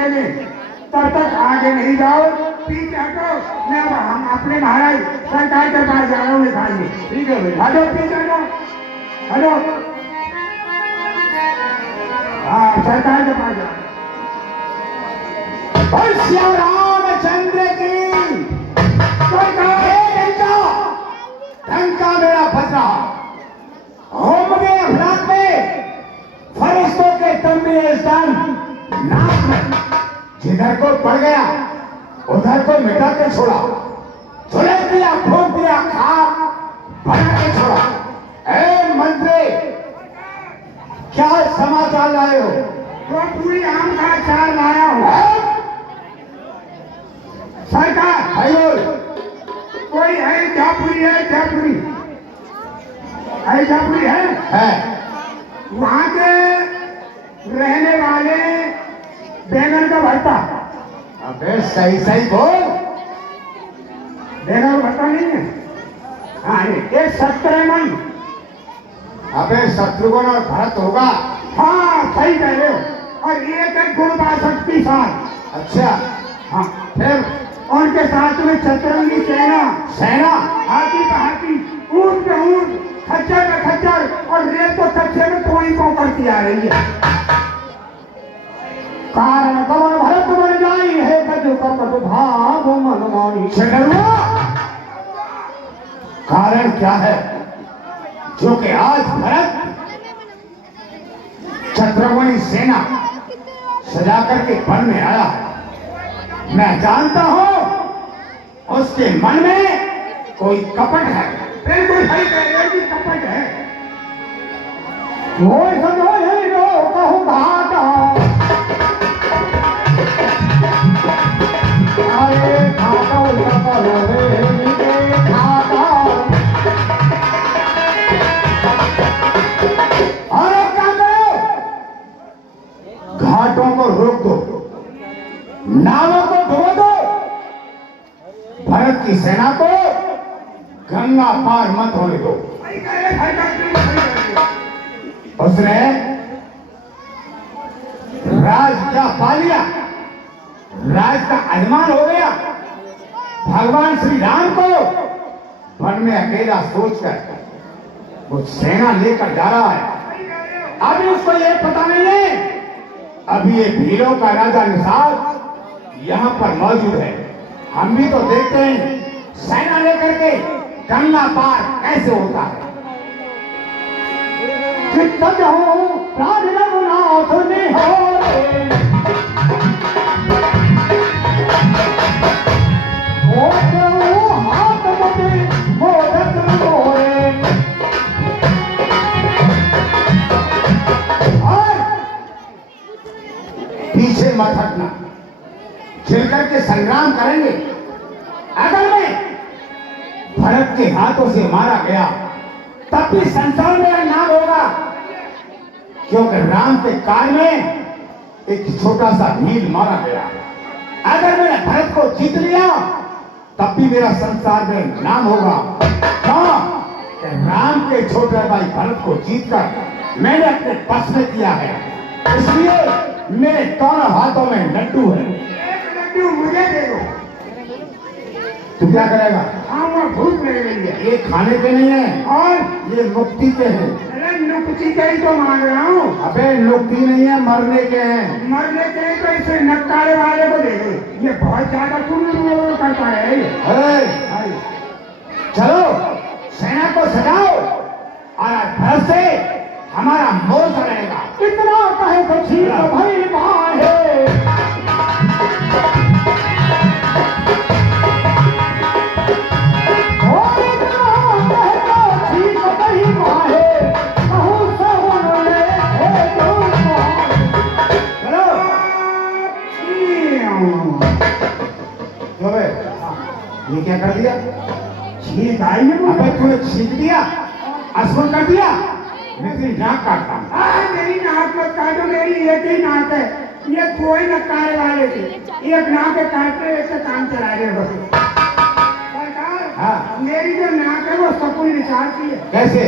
देंगे, तब तक आगे नहीं जाओ, पीछे हटो। मैं अब हम अपने महाराज सरकार के पास जा रहा हूँ लिखाने। ठीक है भैया। हटो पीछे हटो, हटो। हाँ, सरकार के पास जा। और श्री रामचंद्र की सरकार ढंका मेरा फंस रहा होम के अफलाक में फरिश्तों के तंबी स्थान नाक में जिधर को पड़ गया उधर को मिटा के छोड़ा, झुलक दिया, फूक दिया, खा बना के छोड़ा। ए मंत्री, क्या समाचार लाए हो? तो पूरी आम का अचार लाया हूँ। सरकार कोई है जापुरी है, जापुरी है, जापुरी है। वहां के रहने वाले बैंगन का भरता। अबे सही सही बोल। बैंगन का भरता नहीं है? हाँ, ये 17 मन। अबे शत्रुघ्न और भरत होगा। हाँ, सही कह रहे हो। और एक है गुणवासक की साथ। अच्छा, हाँ, फिर उनके साथ में चतुरंगी सेना, सेना, हाथी पे हाथी, ऊंट पे ऊंट, खच्चर पे खच्चर, और रेत को कच्चे में पोई को करती आ रही है। कारण कमल भरत बन जाई है कजु कपट भाव मनमानी। डरुआ कारण क्या है जो कि आज भरत छत्रवणी सेना सजा करके वन में आया है? मैं जानता हूं उसके मन में कोई कपट है। बिल्कुल सही कह रहे हो कि कपट है। वो समझो है जो कहूँ घाटा अरे घाटा उल्टा रे घाटा। अरे क्या करो, घाटों को रोक दो, नावों को डुबो दो, भरत की सेना को गंगा पार मत होने दो। सही कह रहे, सही कह रहे। उसने राज क्या पा लिया, राज का अभिमान हो गया। भगवान श्री राम को वन में अकेला सोचकर वो सेना लेकर जा रहा है। अभी उसको ये पता नहीं है अभी ये भीलों का राजा निषाद यहाँ पर मौजूद है। हम भी तो देखते हैं सेना लेकर के गंगा पार कैसे होता है। राज रघुनाथ ने हो हाथ मते मोदक मोरे। और पीछे मत हटना, छिड़कर के संग्राम करेंगे। अगर मैं भरत के हाथों से मारा गया तब भी संसार मेरा नाम होगा, क्योंकि राम के काल में एक छोटा सा भील मारा गया। अगर मैंने भरत को जीत लिया तब भी मेरा संसार में नाम होगा। हाँ, राम के छोटे भाई भरत को जीतकर मैंने अपने बस में किया है, इसलिए मेरे दोनों हाथों में लड्डू है। एक लड्डू मुझे दे दो। तू क्या करेगा? हाँ, वो भूख लग रही है। ये खाने के नहीं है और ये मुक्ति के हैं। अरे नुक्ति के ही तो मांग रहा हूँ। अबे मुक्ति नहीं है, मरने के हैं। मरने के तो इसे नक्कारे वाले को दे दो। ये बहुत ज्यादा कुल करता है ये। अरे चलो सेना को सजाओ और आज भरत से हमारा मोर्चा रहेगा। इतना कहे तो ठीक भाई बाहे। ये क्या कर दिया? छींक आई है मुझे। अबे तूने छींक दिया, असफल कर दिया। मैं तेरी नाक काटता हूँ। मेरी नाक मत काटो, मेरी एक ही नाक है। ये कोई नक्कारे वाले थे, एक नाक के काटते एक काम चला रहे बस। सरकार, हाँ। मेरी जो नाक है वो सकुल निकालती है। कैसे?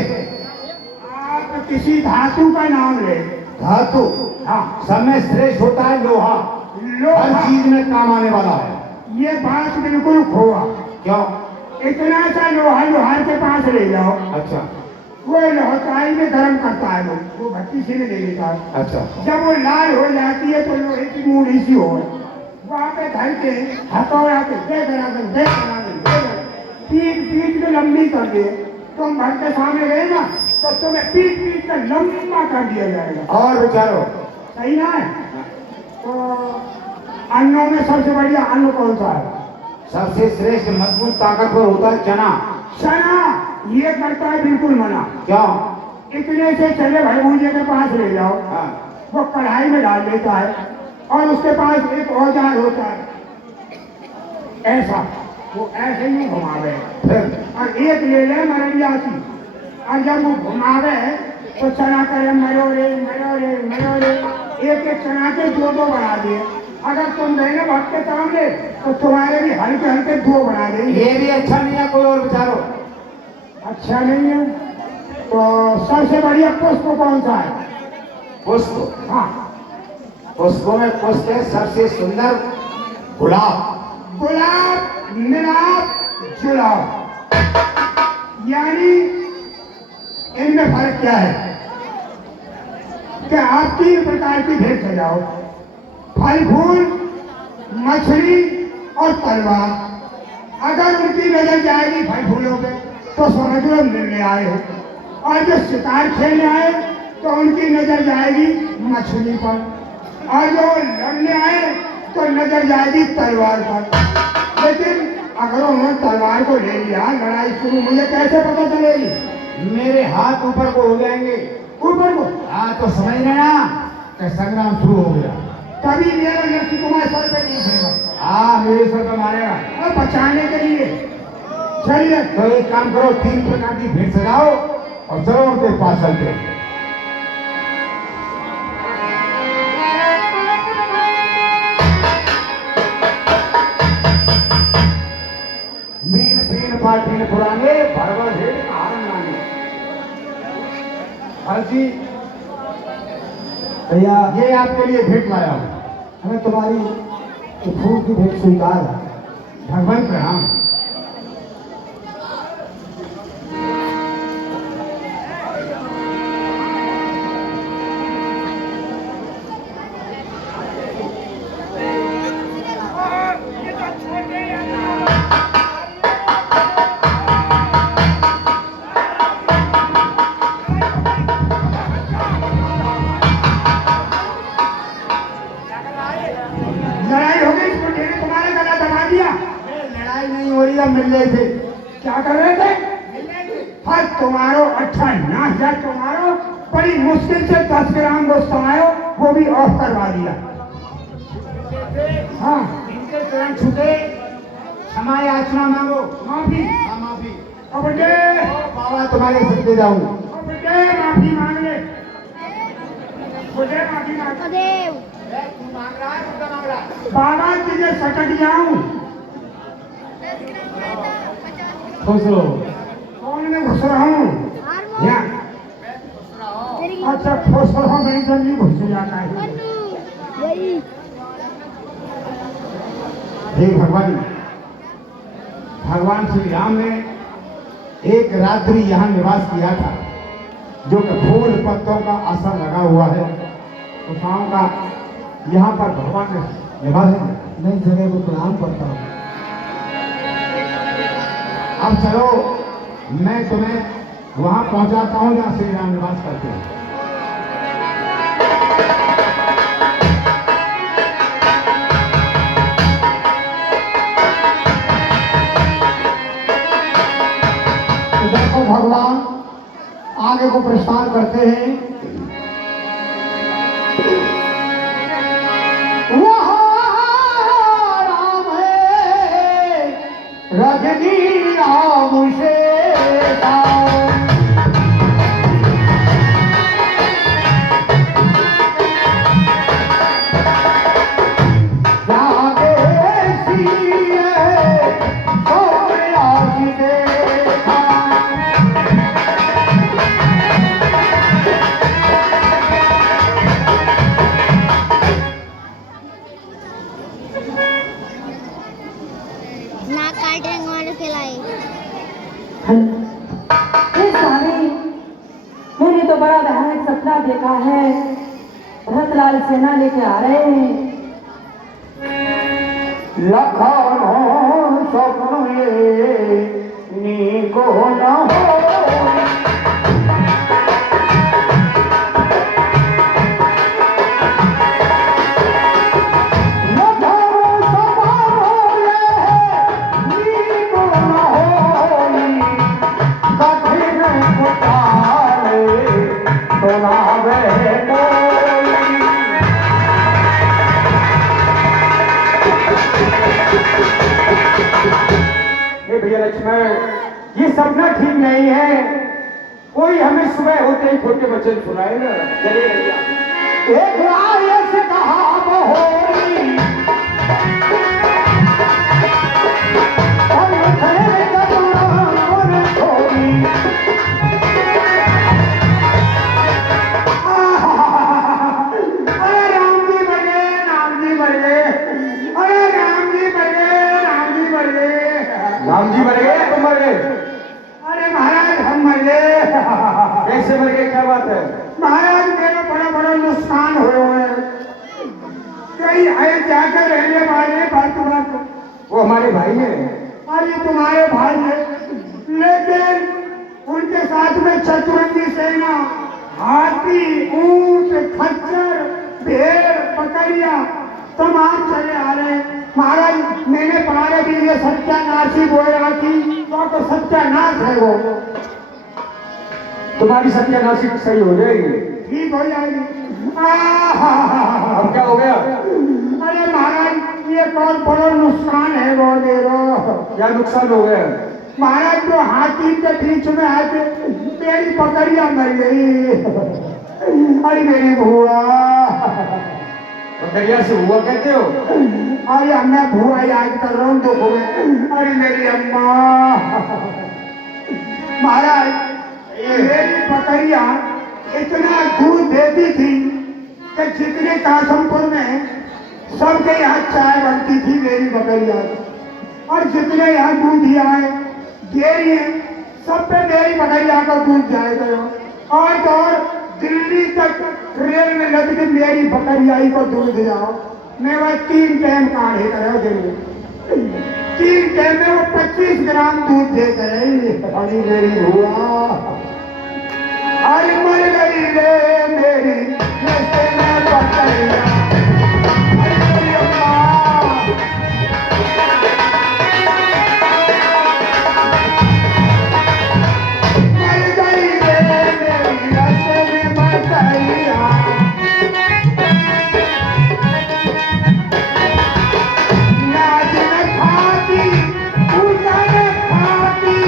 आप किसी धातु का नाम ले। धातु? हाँ, सब में श्रेष्ठ होता है लोहा। हर लोहा चीज में काम आने वाला है। ये बात बिल्कुल खोआ। क्यों? इतना सा लोहा लोहार के पास ले जाओ, अच्छा वो लोहताई में गर्म करता है, वो भट्टी से ले लेता है। अच्छा जब वो लाल हो जाती है तो लोहे की मूढ़ी सी हो, वहां पे धर के हथौड़ा के दे बना दे पीट पीट के लंबी कर दिए। तुम भर के सामने गए ना तो तुम्हें पीट पीट कर लंबा कर दिया जाएगा। और विचारो। सही ना है? तो अन्नों में सबसे बढ़िया अन्न कौन सा है? सबसे श्रेष्ठ मजबूत ताकतवर होता है चना। चना ये करता है बिल्कुल मना। क्यों? इतने से चले भाई भूजे के पास ले जाओ, हाँ। वो कढ़ाई में डाल देता है और उसके पास एक औजार होता है ऐसा, वो ऐसे ही घुमावे फिर और एक ले ले मरड़ियासी, और जब वो घुमावे तो चना करे मरोरे मरोरे मरोरे, एक एक चना के दो दो बना दिए। अगर तुम गए ना भक्त के सामने तो तुम्हारे भी हल्के हल्के दो बना देंगे। ये भी अच्छा नहीं है, कोई और विचारो। अच्छा नहीं है तो सबसे बढ़िया पुष्प कौन सा है? पुष्प? हाँ, पुष्पों में पुष्प है सबसे सुंदर गुलाब। गुलाब मिलाप जुलाब, यानी इनमें फर्क क्या है कि आप 3 प्रकार की भेंट सजाओ, फल फूल, मछली और तलवार। अगर उनकी नजर जाएगी फल फूलों पे तो समझ लो मिलने आए हो, और जो शिकार खेलने आए तो उनकी नजर जाएगी मछली पर, और जो लड़ने आए तो नजर जाएगी तलवार पर। लेकिन अगर उन्होंने तलवार को ले लिया, लड़ाई शुरू, मुझे कैसे पता चलेगी? मेरे हाथ ऊपर को हो जाएंगे। ऊपर को? हाँ, तो समझ लेना कि संग्राम शुरू हो गया। तभी मेरा लक्ष्य तुम्हारे सर पे नहीं उठेगा। हाँ, मेरे सर पे मारेगा। और बचाने के लिए चलिए तो एक काम करो, 3 प्रकार की भेंट सजाओ और चलो उनके पास चलते हैं। मीन पीन पाटीन पुराने भरवा भेड़ कारण लाने। जी भैया ये आपके लिए भेंट लाया हूँ। हमें तुम्हारी फूल की भेंट स्वीकार है। भगवान प्रणाम। लड़ाई हो गई, इसको ढेरे तुम्हारा गला दबा दिया। लड़ाई नहीं हो रही है, मिल रहे थे। क्या कर रहे थे? हर तुम्हारो अच्छा नाच जाए तुम्हारो, बड़ी मुश्किल से 10 ग्राम गोश्त समायो, वो भी ऑफ करवा दिया। हाँ, इनके चरण छूटे, क्षमा याचना मांगो। माफी। हाँ, माफी। अब बेटे, बाबा तुम्हारे सिर पे जाऊं। अब बेटे माफी मांग ले, मुझे माफी मांग। तू मांग रहा है, खुदा मांग रहा है। बाबा तुझे सटक जाऊं। खुश रहो। कौन में घुस रहा हूँ? यहाँ। अच्छा, खुश रहो, मेरी जल्दी घुस जाता है। हे भगवान, भगवान श्री राम ने एक रात्रि यहाँ निवास किया था, जो कि फूल पत्तों का असर लगा हुआ है। तो गाँव का यहाँ पर भगवान ने निवास है। नई जगह को प्रणाम करता हूँ। अब चलो, मैं तुम्हें वहां पहुंचाता हूँ जहाँ श्री राम निवास करते हैं। तो देखो भगवान आगे को प्रस्थान करते हैं। वहाँ राम है, रजनी राम से हे स्वामी, मैंने तो बड़ा भयानक सपना देखा है। भरतलाल सेना लेके आ रहे हैं। लखनऊ स्वप्न ये नीको न हो। भैया लक्ष्मण, ये सपना ठीक नहीं है। कोई हमें सुबह होते ही छोटे बच्चे सुनाए ना। चलिए भैया। एक राय से कहा बहोरी, और उठे जवान छोरी। अरे राम जी मर गए, राम जी मर गए। अरे राम जी मर गए, राम जी मर गए। राम जी मर गए, तुम मर गए? अरे महाराज हम मर गए। कैसे मर गए, क्या बात है? महाराज मेरा बड़ा बड़ा नुकसान हुआ है। कई आए जाकर रहने वाले बात वो हमारे भाई हैं। अरे तुम्हारे भाई है, लेकिन उनके साथ में चतुरंगी सेना, हाथी, ऊंट, खच्चर, भेड़, बकरिया तमाम चले आ रहे हैं। महाराज मैंने 12 बीघे सत्यानाशी बोया की, तो सत्यानाश है वो। तुम्हारी सत्यानाशी सही हो जाएगी, ठीक हो जाएगी। अब क्या हो गया? अरे महाराज ये बहुत बड़ा नुकसान है वो मेरा। क्या नुकसान हो गया? महाराज जो हाथी के बीच में आके मेरी बकरियां मर गई। अरे मेरी बुआ। बकरिया से हुआ कहते हो? अरे मैं बुआ याद कर रहा हूँ दुख में। अरे मेरी अम्मा। महाराज मेरी बकरियां इतना दूध देती थी कि जितने कासमपुर में सबके यहाँ चाय बनती थी मेरी बकरियां, और जितने यहाँ दूधिया है, डेयरी है, सब पे मेरी बकरियां का दूध जाएगा। और तो और दिल्ली तक रेल में लद के मेरी बकरियाई को दूध जाओ। मैं वह 3 टाइम काढ़े करो दिन में। 3 टाइम में वो 25 ग्राम दूध दे गए। अरे मेरी हुआ, अरे मर गई रे मेरी नशे में बकरियां। अरे मेरी अम्मा। मर गई रे मेरी नशे में बकरियां। नाच में खाती, पूजा में खाती,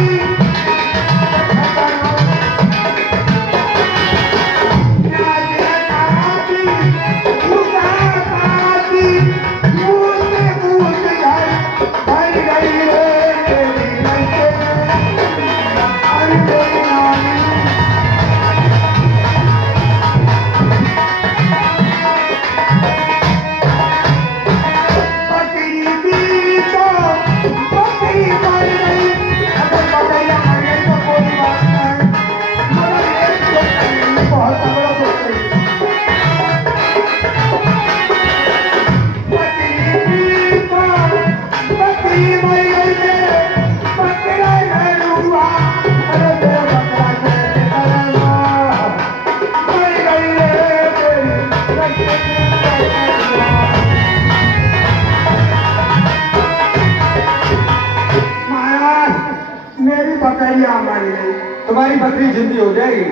मेरी बकरियां मर गई। तुम्हारी बकरी जिंदी हो जाएगी।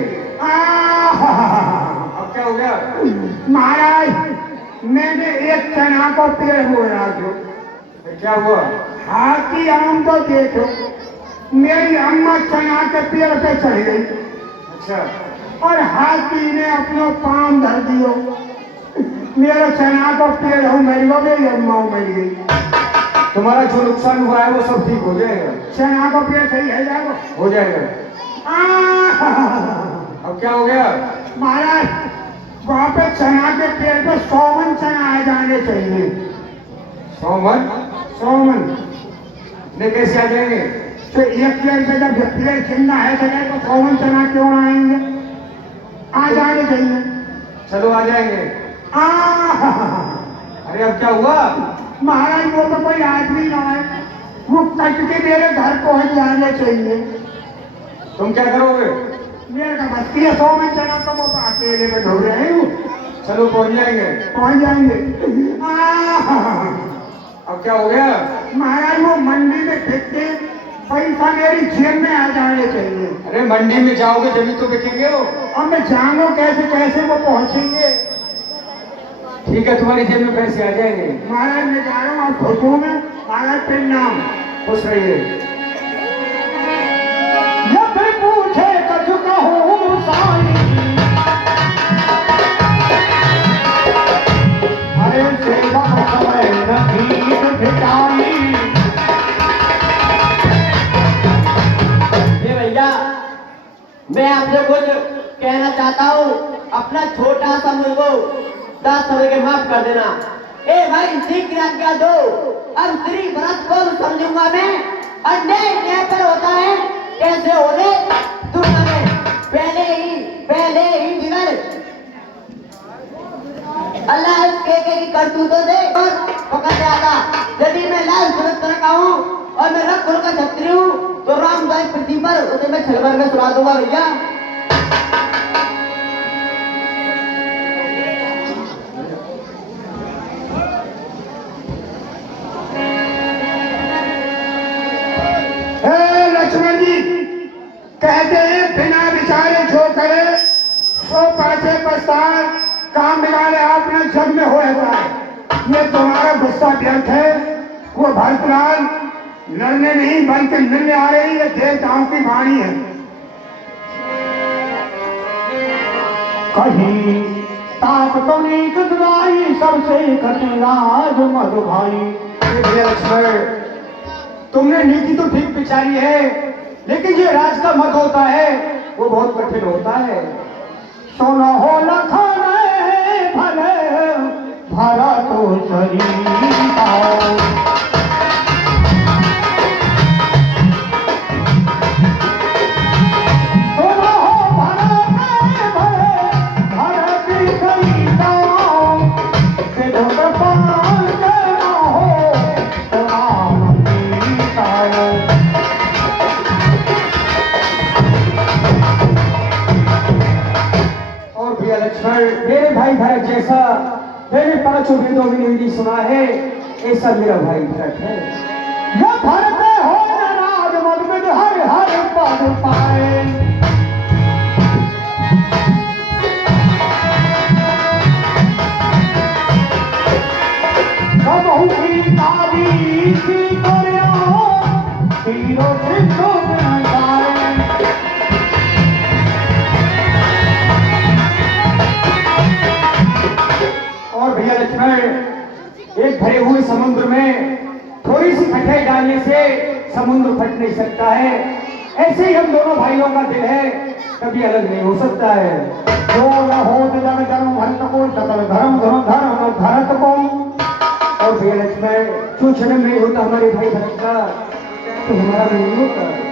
अब क्या हो गया? महाराज मैंने एक चना को पेड़ बोया जो। क्या हुआ? हाथी आम तो देखो, मेरी अम्मा चना के पेड़ पे चढ़ गई। अच्छा। और हाथी ने अपना पाम धर दियो। मेरा चना को पेड़ हो मर गया, मेरी अम्मा मर गई। तुम्हारा जो नुकसान हुआ है वो सब ठीक हो जाएगा। चना को पेड़ सही है जाएगा, हो जाएगा। अब क्या हो गया? महाराज वहाँ पे चना के पेड़ पे 100 मन चना आ जाने चाहिए। 100 मन? 100 मन ने कैसे आ जाएंगे? तो एक प्लेट पे जब प्लेट जिंदा है जगह तो कौन चना क्यों आएंगे? आ जाने चाहिए। चलो आ जाएंगे। अरे अब क्या हुआ? महाराज वो तो कोई आदमी ना है, वो कट के मेरे घर पहुंच जाने चाहिए। तुम क्या करोगे? मेरे का बस्ती है 100 में चना तो वो अकेले में ढूंढ रहे हूँ। चलो पहुंच जाएंगे। पहुंच जाएंगे। अब क्या हो गया? महाराज वो मंडी में फेंक के पैसा मेरी जेब में आ जाने चाहिए। अरे मंडी में जाओगे जमीन तो बिकेंगे हो। अब मैं जानू कैसे कैसे वो पहुंचेंगे? ठीक है, तुम्हारी जेब में पैसे आ जाएंगे। महाराज मैं जा रहा हूँ, आप खुशबू में महाराज प्रणाम। खुश रहिए। जब पूछे कछु कहूँ साईं, अरे सेवा समय नदीन भिटाई। ये भैया, मैं आपसे कुछ कहना चाहता हूँ। अपना छोटा सा मुझको 10 समय के माफ कर देना। ए भाई, सीख आज्ञा दो। अब स्त्री व्रत को समझूंगा मैं। अन्याय न्याय पर होता है, कैसे होने दूंगा मैं। पहले ही बिगड़ अल्लाह की करतूतों से और पकड़ जाता। यदि मैं लाल सुरत रखा हूँ और मैं रक्त कुल का छत्री हूँ, तो रामदास पृथ्वी पर उसे मैं छलवर में सुला दूंगा भैया। लक्ष्मण जी कहते हैं बिना विचारे जो करे सो पाछे पछताए, काम बिगाड़े आपने जग में हो जाए। ये तुम्हारा गुस्सा व्यर्थ है। वो भरतलाल लड़ने नहीं बल्कि मिलने आ रही है, देवताओं की वाणी है। कहीं ताप तो नीक दुलाई, सबसे कटिलाज मधु भाई। भैया लक्ष्मण, तुमने नीति तो ठीक विचारी है, लेकिन ये राज का मत होता है वो बहुत कठिन होता है। सोना हो लखन भले भरा तो शरीर आओ। सोना हो भरा भले भरा की शरीर आओ। के धोकर पान के ना हो सोना मंदिर आओ। और भैया लक्ष्मण, मेरे भाई भरत जैसा मैंने 5 वेदों में हिंदी सुना है, ऐसा मेरा भाई भरत है। ये भरत हो नाराज मत में हर हर पद पाए। कबहू की तारी सी करिया तीरों से चोट न जाए। और भैया लक्ष्मण, एक भरे हुए समुद्र में थोड़ी सी खटाई डालने से समुद्र फट नहीं सकता है। ऐसे ही हम दोनों भाइयों का दिल है, कभी अलग नहीं हो सकता है। जो न हो जग जन्म भक्त को सकल धर्म धर्म धर्म भरत को। और भैया लक्ष्मण, जो जन्म नहीं होता हमारे भाई भरत का, तो हमारा भी नहीं होता।